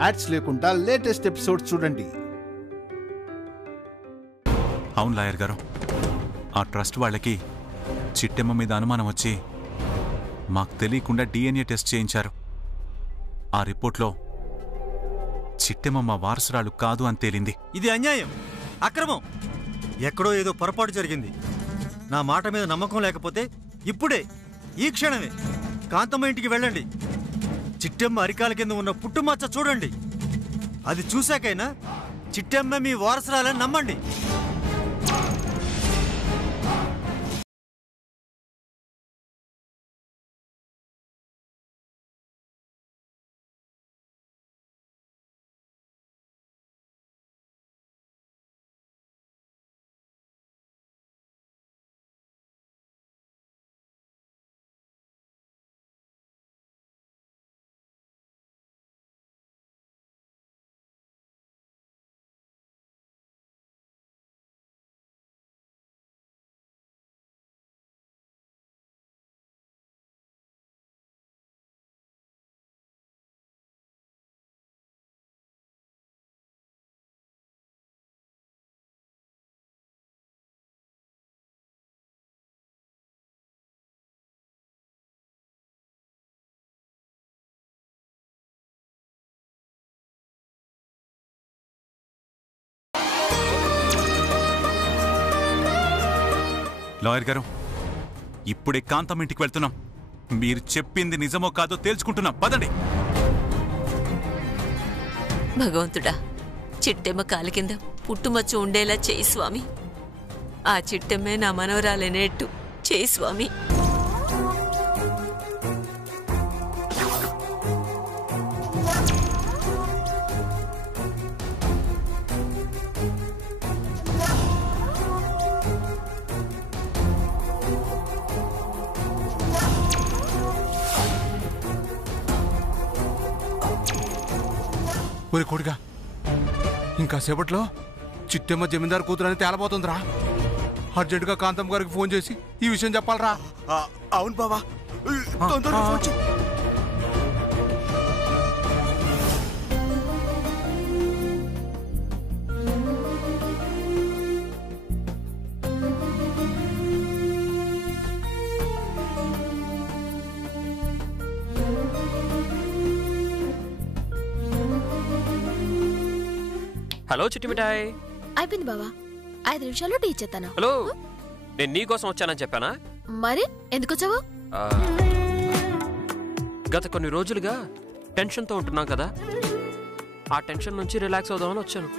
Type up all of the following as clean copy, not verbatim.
Ads లేకుండా latest episode చూడండి. అవును లాయర్ గారు, ఆ ట్రస్ట్ వాళ్ళకి చిట్టెమ్మ మీద అనుమానం వచ్చి మాకు తెలియకుండా DNA టెస్ట్ చేయించారు. ఆ రిపోర్ట్లో చిట్టెమ్మ మా వారసురాలు కాదు అని తేలింది. ఇది అన్యాయం, అక్రమం. ఎక్కడో ఏదో పొరపాటు జరిగింది. నా మాట మీద నమ్మకం లేకపోతే ఇప్పుడే ఈ క్షణమే కాంతమ్మ ఇంటికి వెళ్ళండి. చిట్టెమ్మ అరికాల కింద ఉన్న పుట్టుమచ్చ చూడండి. అది చూశాకైనా చిట్టెమ్మ మీ వారసురాలని నమ్మండి. లాయర్ గారు, ఇప్పుడే కాంతమ్మ ఇంటికి వెళ్తున్నాం. మీరు చెప్పింది నిజమో కాదో తేల్చుకుంటున్నాం. పదండి. భగవంతుడా, చిట్టెమ్మ కాలి కింద పుట్టుమచ్చు ఉండేలా చేయి స్వామి. ఆ చిట్టెమ్మే నా మనవరాలనేట్టు చేయి స్వామి. ఒరే కొడుగా, ఇంకా సేపట్లో చిట్టెమ్మ జమీందారు కూతురని తేలబోతుందిరా. అర్జెంటుగా కాంతమ్మ గారికి ఫోన్ చేసి ఈ విషయం చెప్పాలరా. అవును బావా, తొందరగా ఫోన్ చేయి. హలో చిట్టి మిఠాయ్. అయిపోయింది బావా, 5 నిమిషాల్లో టీ ఇచ్చేస్తాను. హలో, నేను నీకోసం వచ్చానని చెప్పానా? మరి ఎందుకు వచ్చావు? గత కొన్ని రోజులుగా టెన్షన్తో ఉంటున్నాం కదా, ఆ టెన్షన్ నుంచి రిలాక్స్ అవుదామని వచ్చాను.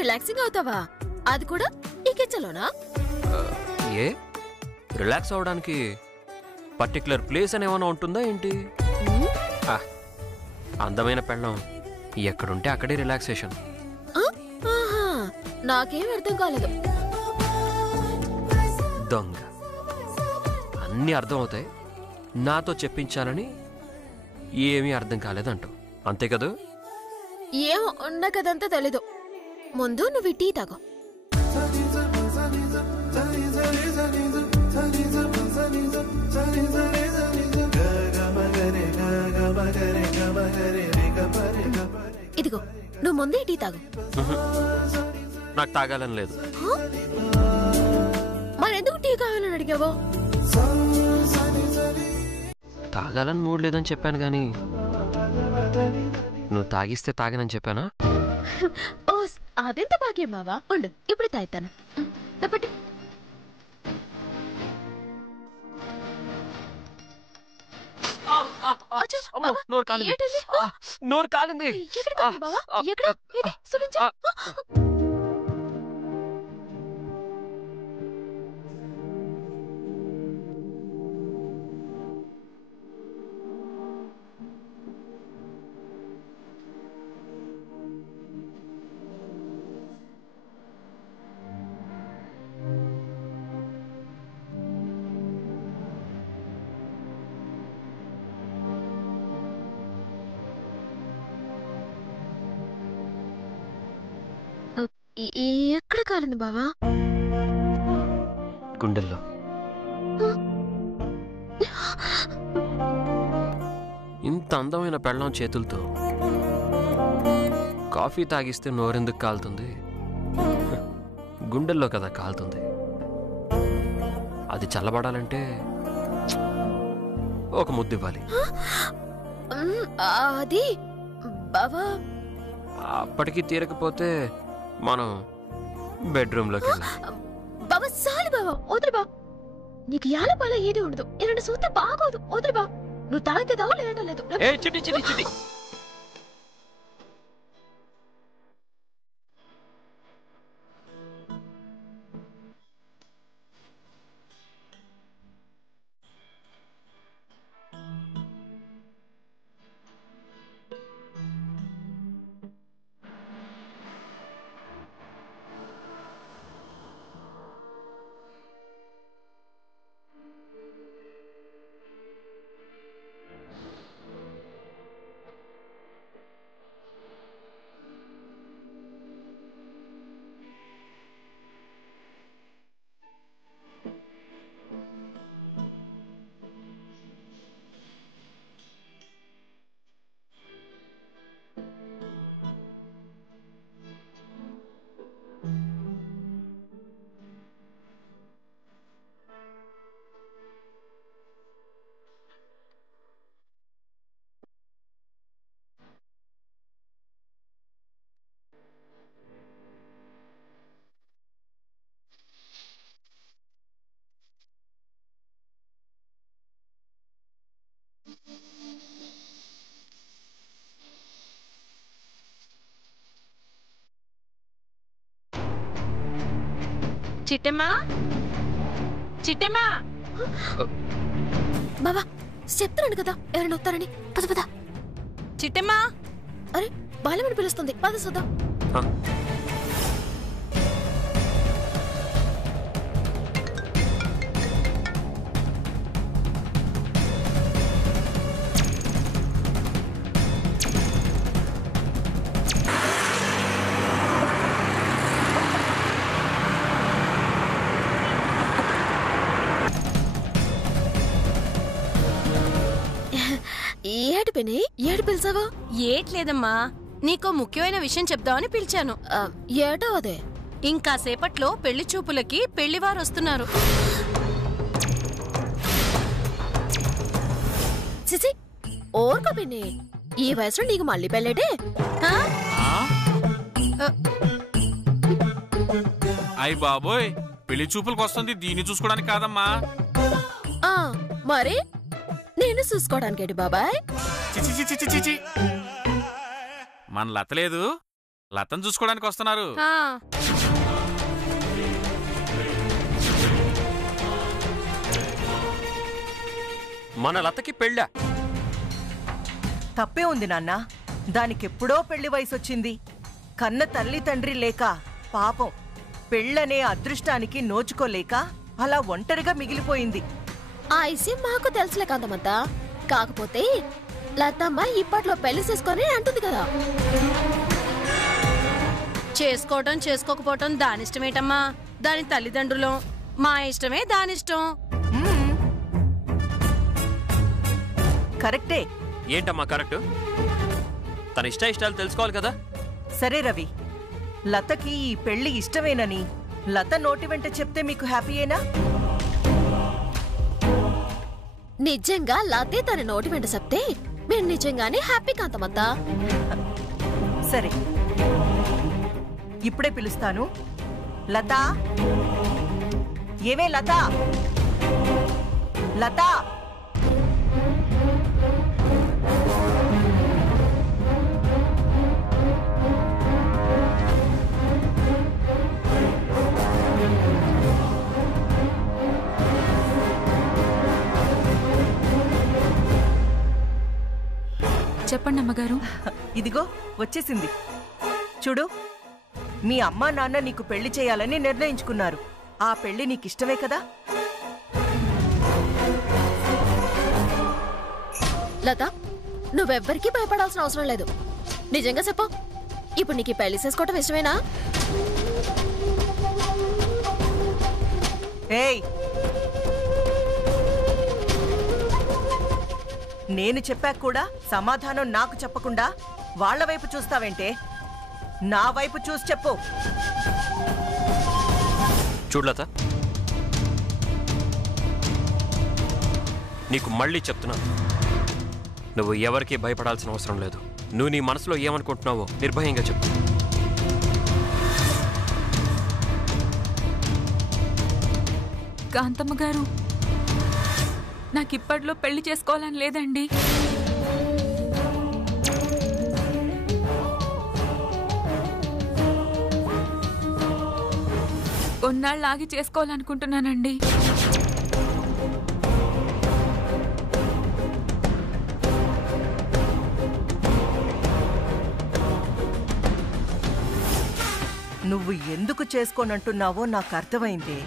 రిలాక్సింగ్ అవుతావా? అది కూడా ఈ కిచెన్లోనా? ఏ రిలాక్స్ అవడానికి పర్టికులర్ ప్లేస్ అని ఏమైనా ఉంటుందా ఏంటి? అందమైన పెళ్ళం ఎక్కడుంటే అక్కడే రిలాక్సేషన్. నాకేం అర్థం కాలేదు. దొంగ, అన్నీ అర్థం అవుతాయి, నాతో చెప్పించాలని ఏమీ అర్థం కాలేదంటావు, అంతే కదా? ఏం ఉండకదంతా తెలీదు. ముందు నువ్వు టీ తాగు. ఇదిగో, నువ్వు ముందే టీ తాగు. నాకు తాగాలని లేదు. మరెందుకు టీ కావాలని అడిగావో? తాగాలని మూడ్ లేదని చెప్పాను గాని నువ్వు తాగిస్తే తాగనని చెప్పానా? ఓ, అదెంత భాగ్యం బావా. ఉండు, ఇప్పుడు తాగుతాను. తప్పటి నోరు కాలింది. నోరు కాలింది. ఎక్కడ కాలింది బావా? గుండెల్లో. ఇంత అందమైన పెళ్ళాం చేతులతో కాఫీ తాగిస్తే నోరెందుకు కాలుతుంది? గుండెల్లో కదా కాలుతుంది. అది చల్లబడాలంటే ఒక ముద్దు ఇవ్వాలి. అది బావా అప్పటికి తీరకపోతే మనం బెడ్రూమ్లోకి వెళ్ళాలి. బావా చాలు బావా, వదిలి బా. నీకు యాల పాల ఏది ఉండదు, ఇలాంటి చూస్తే బాగోదు. వదిలి బా, నువ్వు తాగితే తావు లేదంటే లేదు. ఏ చిటి చిటి చిటి. చిట్టమ్మా, చిట్టమ్మా. బావా చెప్తున్నాను కదా ఎవరైనా వస్తారని. పద పద. చిట్టమ్మా. అరే బాలమని పిలుస్తుంది, పద చూద్దాం. ఏడు పెని ఏడు పిలిచావా? ఏట్లేదమ్మా, నీకో ముఖ్యమైన విషయం చెప్దామని పిలిచాను. ఏటో అదే. ఇంకా సేపట్లో పెళ్లి చూపులకి పెళ్లివారు వస్తున్నారు. సిసి ఓర్కో పిన్ని, ఈ వయసులో నీకు మళ్ళీ పెళ్ళేటే? అయ్య బాబోయ్, పెళ్లి చూపులకు వస్తుంది దీన్ని చూసుకోవడానికి కాదమ్మా. మరి నేను చూసుకోవడానికి బాబాయ్. చిచి మన లత లేదు, లతను చూసుకోవడానికి వస్తున్నారు. మన లతకి పెళ్ళా? తప్పే ఉంది నాన్న, దానికెప్పుడో పెళ్లి వయసొచ్చింది. కన్న తల్లి తండ్రి లేక పాపం పెళ్ళనే అదృష్టానికి నోచుకోలేక అలా ఒంటరిగా మిగిలిపోయింది. ఆ విషయం మాకు తెలుసులే కాంతమంతా. కాకపోతే లతమ్మ ఇప్పట్లో పెళ్లి చేసుకొని అంటుంది కదా. చేసుకోవటం చేసుకోకపోవటం దానిష్టమేటమ్మా, దాని తల్లిదండ్రులు. మా ఇష్టమే దానిష్టం. కరెక్టే. ఏంటమ్మా కరెక్ట్? తన ఇష్టాలు తెలుసుకోవాలి కదా. సరే రవి, లతకి ఈ పెళ్లి ఇష్టమేనని లత నోటి వెంట చెప్తే మీకు హ్యాపీయేనా? నిజంగా లతే తన నోటి వెంట చెప్తే మీరు నిజంగానే హ్యాపీ కాంతమంతా. సరే, ఇప్పుడే పిలుస్తాను. లతా, ఏమే లతా, లతా. చెప్పండి అమ్మగారు. ఇదిగో వచ్చేసింది. చూడు, మీ అమ్మా నాన్న నీకు పెళ్లి చేయాలని నిర్ణయించుకున్నారు. ఆ పెళ్లి నీకిష్టమే కదా? లత, నువ్వెవ్వరికీ భయపడాల్సిన అవసరం లేదు. నిజంగా చెప్పు, ఇప్పుడు నీకు పెళ్లి చేసుకోవటం ఇష్టమేనా? ఏయ్, నేను చెప్పాక కూడా సమాధానం నాకు చెప్పకుండా వాళ్ళ వైపు చూస్తావేంటే? నా వైపు చూసి చెప్పు. చూడలత, నీకు మళ్ళీ చెప్తున్నాను, నువ్వు ఎవరికీ భయపడాల్సిన అవసరం లేదు. నువ్వు నీ మనసులో ఏమనుకుంటున్నావో నిర్భయంగా చెప్పు. కాంతమ్మ గారు, నాకిప్పట్లో పెళ్లి చేసుకోవాలని లేదండి. కొన్నాళ్ళు ఆగి చేసుకోవాలనుకుంటున్నానండి. నువ్వు ఎందుకు చేసుకోనంటున్నావో నాకు అర్థమైంది.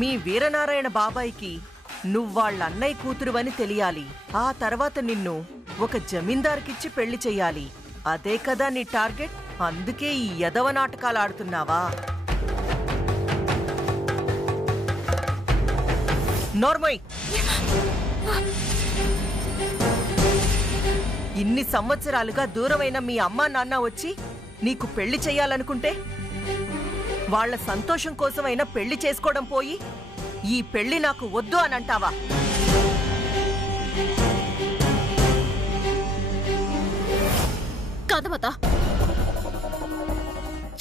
మీ వీరనారాయణ బాబాయికి నువ్వాళ్ళ అన్నయ్య కూతురువని తెలియాలి. ఆ తర్వాత నిన్ను ఒక జమీందార్కిచ్చి పెళ్లి చెయ్యాలి. అదే కదా నీ టార్గెట్. అందుకే ఈ యదవ నాటకాలు ఆడుతున్నావా? నోర్మోయ్, ఇన్ని సంవత్సరాలుగా దూరమైన మీ అమ్మా నాన్న వచ్చి నీకు పెళ్లి చెయ్యాలనుకుంటే వాళ్ల సంతోషం కోసమైనా పెళ్లి చేసుకోవడం పోయి ఈ పెళ్లి నాకు వద్దు అని అంటావా? కాదమత,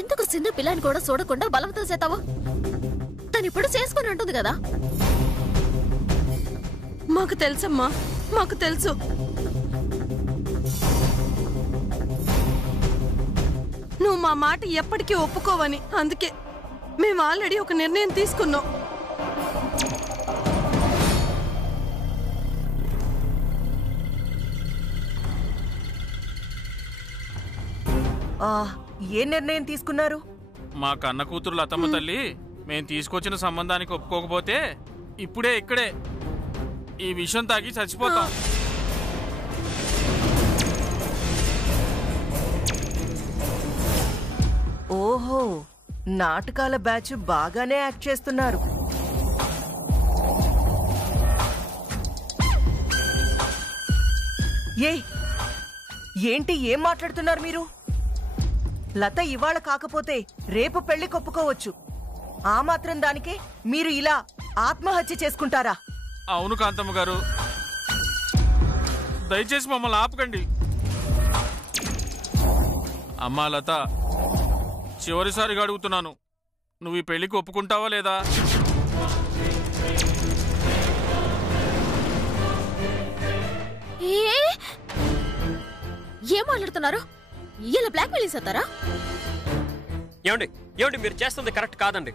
ఎందుకు చిన్న పిల్లని కూడా చూడకుండా బలవంతం చేస్తావు? తను ఇప్పుడు చేసుకుని అంటుంది కదా. మాకు తెలుసమ్మా, మాకు తెలుసు. నువ్వు మా మాట ఎప్పటికీ ఒప్పుకోవని. అందుకే మేము ఆల్రెడీ ఒక నిర్ణయం తీసుకున్నాం. ఏ నిర్ణయం తీసుకున్నారు? మా కన్న కూతురు లతమ్మ తల్లి మేం తీసుకొచ్చిన సంబంధానికి ఒప్పుకోకపోతే ఇప్పుడే ఇక్కడే ఈ విషయం తాగి చచ్చిపోతాం. ఓహో, నాటకాల బ్యాచ్ బాగానే యాక్ట్ చేస్తున్నారు. ఏంటి ఏం మాట్లాడుతున్నారు మీరు? లత ఇవాళ కాకపోతే రేపు పెళ్లి కొప్పుకోవచ్చు. ఆ మాత్రం దానికే మీరు ఇలా ఆత్మహత్య చేసుకుంటారా? అవును కాంతమ్మ గారు, దయచేసి మమ్మల్ని ఆపకండి. అమ్మా లత, చివరిసారిగా అడుగుతున్నాను, నువ్వు ఈ పెళ్లికి ఒప్పుకుంటావా లేదా? ఏం మాట్లాడుతున్నారు? ఇలా బ్లాక్ మెయిల్ చేస్తారా? ఏమండి ఏమండి, మీరు చేస్తుంది కరెక్ట్ కాదండి.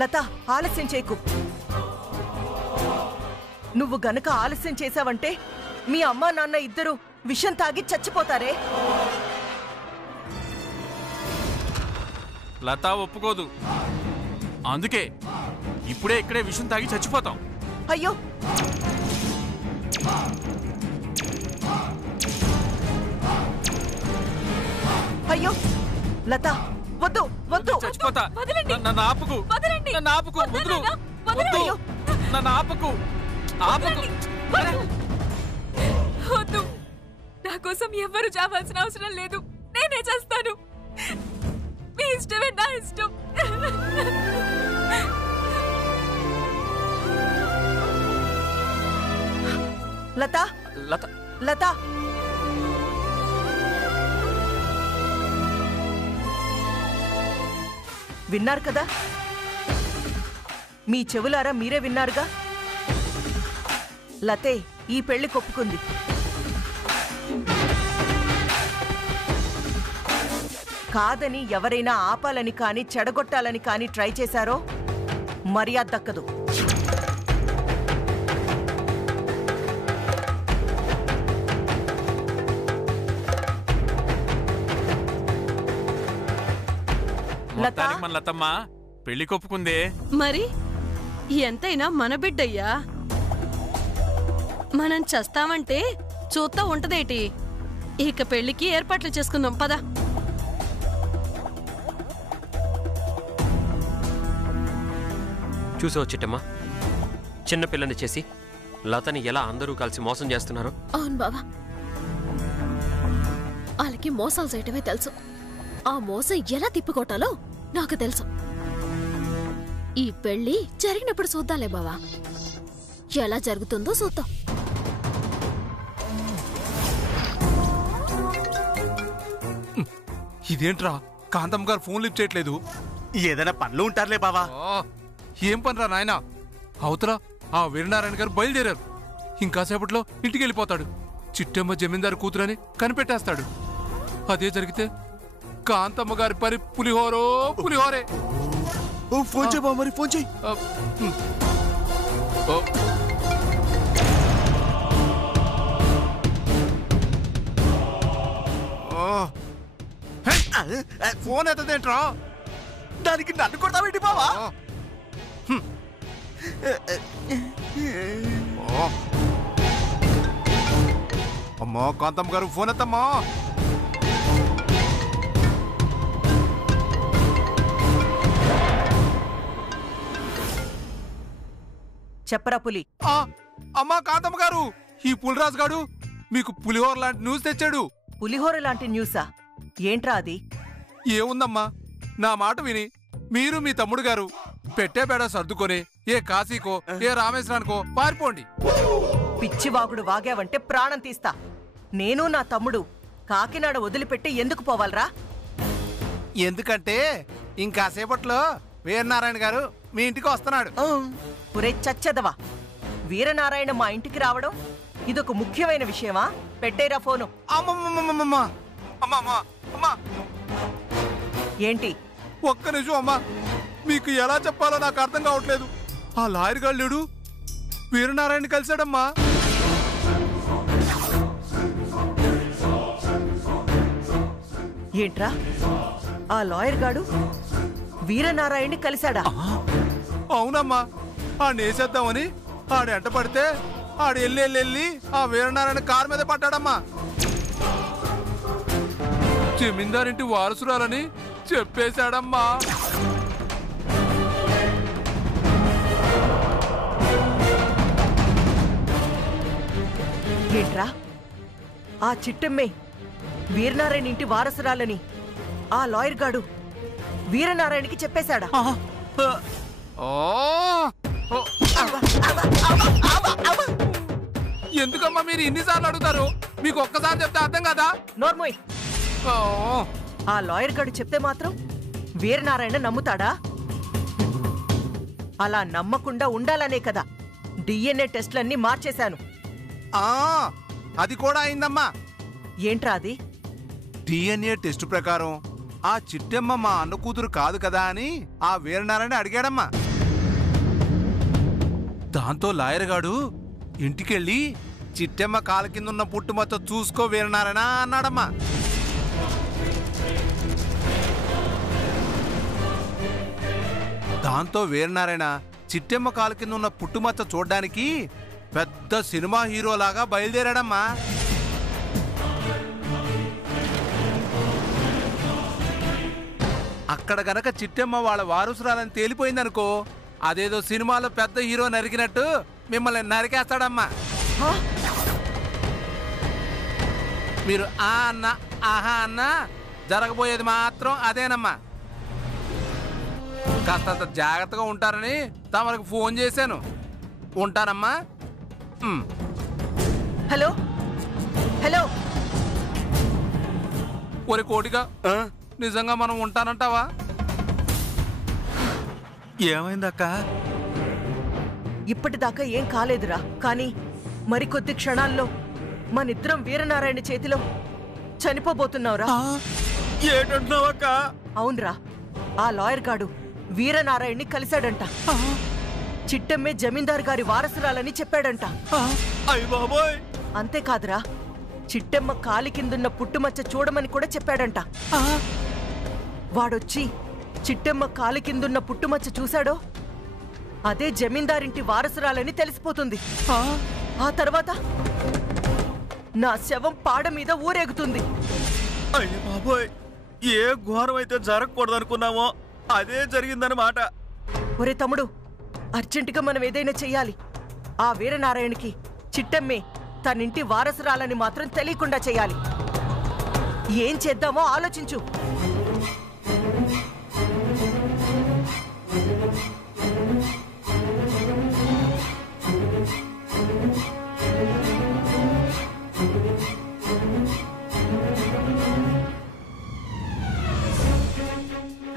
లత, ఆలస్యం చేయకు. నువ్వు గనక ఆలస్యం చేశావంటే మీ అమ్మా నాన్న ఇద్దరు విషం తాగి చచ్చిపోతారే. లత ఒప్పుకోదు. అందుకే ఇప్పుడే ఇక్కడే విషం తాగి చచ్చిపోతాం. అయ్యో, అయ్యో లత, వద్దు వద్దు, చచ్చిపోతా. నన్ను ఆపుకు, నన్ను ఆపుకు, వద్దు వద్దు, నన్ను ఆపుకు, ఆపుకు. వద్దు, నా కోసం ఎవ్వరు చావాల్సిన అవసరం లేదు. నేనే చేస్తాను. మీ ఇష్టమే నా ఇష్టం. లత, లత, లత, విన్నారు కదా? మీ చెవులారా మీరే విన్నారుగా. లతే ఈ పెళ్లి కొప్పుకుంది. కాదని ఎవరైనా ఆపాలని కాని చెడగొట్టాలని కాని ట్రై చేశారో మర్యాద దక్కదు. మన లతమ్మ పెళ్లి కొప్పుకుందే. మరి ఎంతైనా మన బిడ్డయ్యా. మనం చస్తామంటే చూస్తా ఉంటదేటి. ఇక పెళ్లికి ఏర్పాట్లు చేసుకుందాం, పద. చూసావు చిట్టమ్మా, చిన్నపిల్లని చేసి లతని ఎలా అందరూ కలిసి మోసం చేస్తున్నారు. అవును బావా, వాళ్ళకి మోసాలు చేయటమే తెలుసు. ఆ మోసం ఎలా తిప్పికొట్టాలో నాకు తెలుసు. ఈ పెళ్లి జరిగినప్పుడు చూద్దాంలే బావా, ఎలా జరుగుతుందో చూద్దాం. ఇదేంట్రా కాంతమ్మ గారు ఫోన్ లిఫ్ట్ చేయట్లేదు? ఏదైనా పనులు ఉంటారులే బావా. ఏం పనిరా నాయన? అవతల ఆ వీరనారాయణ గారు బయలుదేరారు. ఇంకాసేపట్లో ఇంటికి వెళ్ళిపోతాడు. చిట్టమ్మ జమీందారు కూతురని కనిపెట్టేస్తాడు. అదే జరిగితే కాంతమ్మ గారి పరి పులిహోరే. ఫోన్ చేయి బావ, మరి ఫోన్ చేయి. ఫోన్ ఎత్తదేంట్రా? దానికి నన్ను కొడతావేంటి బావా? అమ్మా కాంతమ్మ గారు ఫోన్ ఎత్తమ్మా. చెప్పరా పులి. అమ్మా కాంతమ్మ గారు, ఈ పులిరాజు గాడు మీకు పులిహోర లాంటి న్యూస్ తెచ్చాడు. పులిహోర లాంటి న్యూసా? ఏంట్రా అది? ఏముందమ్మా, నా మాట విని మీరు మీ తమ్ముడు గారు పెట్టేబేడ సర్దుకొని ఏ కాశీకో ఏ రామేశ్వరానికో పారిపోండి. పిచ్చివాగుడు వాగావంటే ప్రాణం తీస్తా. నేను నా తమ్ముడు కాకినాడ వదిలిపెట్టి ఎందుకు పోవాలరా? ఎందుకంటే ఇంకాసేపట్లో వీరనారాయణ గారు మీ ఇంటికి వస్తున్నాడు. ఒరే చచ్చదవా, వీరనారాయణ మా ఇంటికి రావడం ఇదొక ముఖ్యమైన విషయమా? పెట్టేరా ఫోను. ఏంటి? ఒక్క నిమిషం అమ్మా, మీకు ఎలా చెప్పాలో నాకు అర్థం కావట్లేదు. ఆ లాయర్ గారు లేడు, వీరనారాయణ కలిశాడమ్మా. ఏంట్రా, ఆ లాయర్ గాడు వీరనారాయణని కలిశాడా? అవునమ్మా, ఆడేసేద్దామని ఆడు ఎంట పడితే ఆడు వెళ్ళి ఆ వీరనారాయణ కారు మీద పడ్డాడమ్మా. జమీందారింటి వారసురాలని చెప్పేశాడమ్మా. ఏంట్రా, ఆ చిట్టమ్మే వీరనారాయణ ఇంటి వారసురాలని ఆ లాయర్ గాడు వీరనారాయణకి చెప్పేశాడా? ఎందుకమ్మా మీరు ఇన్నిసార్లు అడుగుతారు? మీకు ఒక్కసారి చెప్తే అర్థం కదా? నోర్మోయ్, ఆ లాయర్ గాడు చెప్తే మాత్రం వీరనారాయణ నమ్ముతాడా? అలా నమ్మకుండా ఉండాలనే కదా డిఎన్ఏ టెస్ట్లన్నీ మార్చేశాను. అది కూడా అయిందమ్మా. ఏంట్రా అది? డిఎన్ఏ టెస్ట్ ప్రకారం ఆ చిట్టమ్మ మా అన్న కూతురు కాదు కదా అని ఆ వీరనారాయణ అడిగాడమ్మా. దాంతో లాయర్ గాడు ఇంటికెళ్ళి చిట్టమ్మ కాలు కిందున్న పుట్టుమచ్చ చూసుకో వీరనారాయణ అన్నాడమ్మా. దాంతో వీరనారాయణ చిట్టమ్మ కాలు కింద ఉన్న పుట్టుమచ్చ చూడ్డానికి పెద్ద సినిమా హీరోలాగా బయలుదేరాడమ్మా. అక్కడ గనక చిట్టమ్మ వాళ్ళ వారసురాలని తేలిపోయిందనుకో, అదేదో సినిమాలో పెద్ద హీరో నరికినట్టు మిమ్మల్ని నరికేస్తాడమ్మా. మీరు ఆ అన్న ఆహా అన్న జరగబోయేది మాత్రం అదేనమ్మా. కాస్తంత జాగ్రత్తగా ఉంటారని తమకు ఫోన్ చేశాను. ఉంటానమ్మా. హలో హలో, ఒరే కోటిగా, నిజంగా మనం ఉంటానంటావా? ఏమైందక్క? ఇప్పటిదాకా ఏం కాలేదురా, కానీ మరికొద్ది క్షణాల్లో మనిద్దరం వీరనారాయణ చేతిలో చనిపోబోతున్నావురా. ఏంటంటున్నావక్క? అవునరా, ఆ లాయర్ గాడు వీరనారాయణ్ని కలిశాడంట. చిట్టమ్మే జమీందార్ గారి వారసురాలని చెప్పాడంట. అయ్య బాబోయ్! అంతేకాదురా, చిట్టమ్మ కాలి కిందున్న పుట్టుమచ్చ చూడమని కూడా చెప్పాడంట. వాడొచ్చి చిట్టమ్మ కాలి కిందున్న పుట్టుమచ్చ చూశాడో అదే జమీందారింటి వారసురాలని తెలిసిపోతుంది. ఆ తర్వాత నా శవం పాడ మీద ఊరేగుతుంది. అయ్య బాబోయ్, ఏ ఘోరం అయితే జరగకూడదనుకున్నామో అదే జరిగిందన్నమాట. ఒరే తమ్ముడు, అర్జెంటుగా మనం ఏదైనా చెయ్యాలి. ఆ వీరనారాయణకి చిట్టమ్మే తనింటి వారసురాలని మాత్రం తెలియకుండా చెయ్యాలి. ఏం చేద్దామో ఆలోచించు.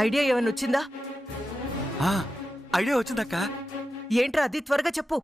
ఐడియా ఏమైనా వచ్చిందా? ఐడియా వచ్చిందక్క. ఏంట్రా అది? త్వరగా చెప్పు.